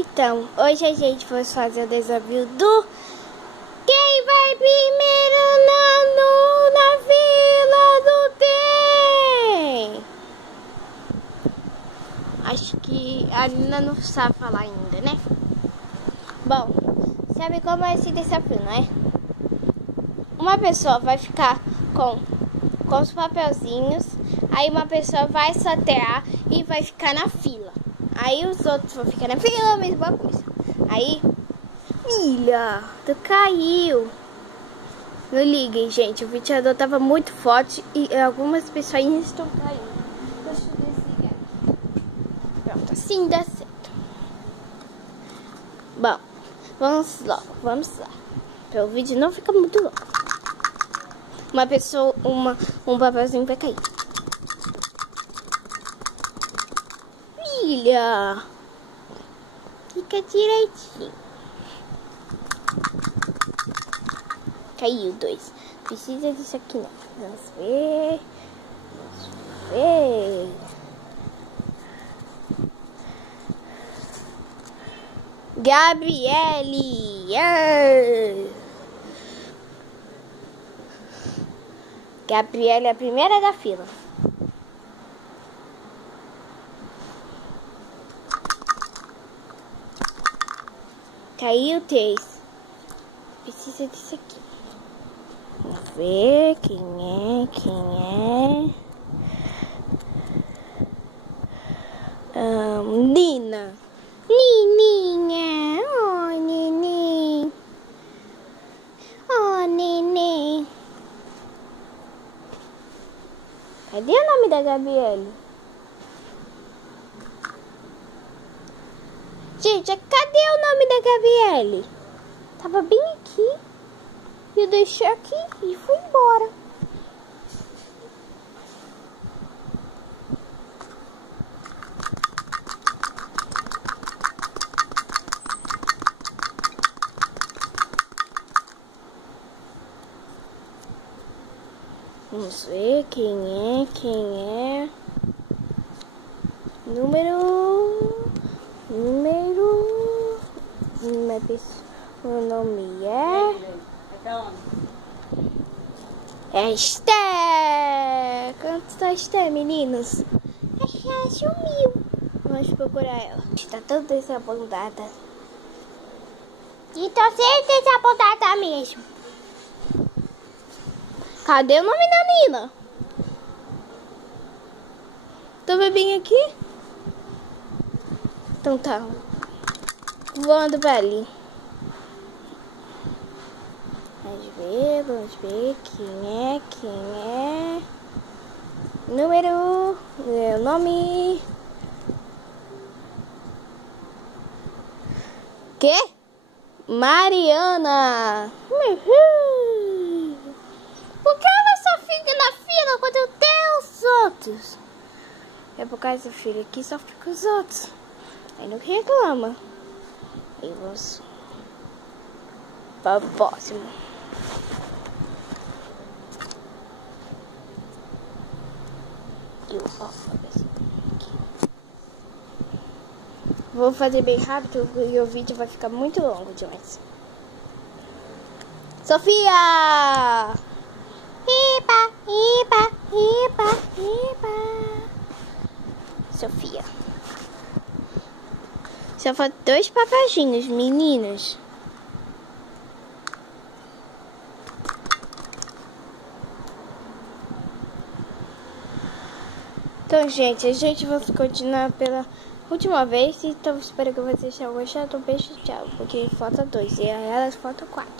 Então, hoje a gente vai fazer o desafio do quem vai primeiro na fila do trem. Acho que a Nina não sabe falar ainda, né? Bom, sabe como é esse desafio, não é? Uma pessoa vai ficar com os papelzinhos, aí uma pessoa vai sortear e vai ficar na fila. Aí os outros vão ficar na fila, a mesma coisa. Aí, Milha, tu caiu. Não liguem, gente, o ventilador tava muito forte e algumas pessoas estão caindo. Deixa eu desligar aqui. Pronto, assim dá certo. Bom, vamos lá. Para o vídeo não ficar muito longo. Um papelzinho vai cair. Filha, fica direitinho. Caiu 2. Precisa disso aqui, né? Vamos ver. Gabriele. Gabriele é a primeira da fila. Caiu 3. Precisa disso aqui. Vamos ver quem é. Nina. Nininha. Oh, neném. Oh, neném. Cadê o nome da Gabriele? Gente, cadê o nome da Gabriele? Tava bem aqui. Eu deixei aqui e fui embora. Vamos ver quem é. Uma pessoa, o nome é Esther. Quanto está Esther, meninos? Ela sumiu. Vamos procurar ela. Está toda desapontada. E tô sempre desapontada mesmo. Cadê o nome da Nina? Tava bem aqui? Então tá. Voando para ali. Vamos ver quem é. Número, meu nome. Que? Mariana. Por que ela só fica na fila quando eu tenho os outros? É por causa do filho aqui só fica os outros. Aí não reclama. Aí vamos para o próximo. Vou fazer bem rápido e o vídeo vai ficar muito longo demais. Sofia! Ipa. Sofia. Só faltam 2 papelzinhos, meninas. Então, gente, a gente vai continuar pela última vez. Então, espero que vocês tenham gostado. Um beijo, tchau. Porque falta 2 e a elas falta 4.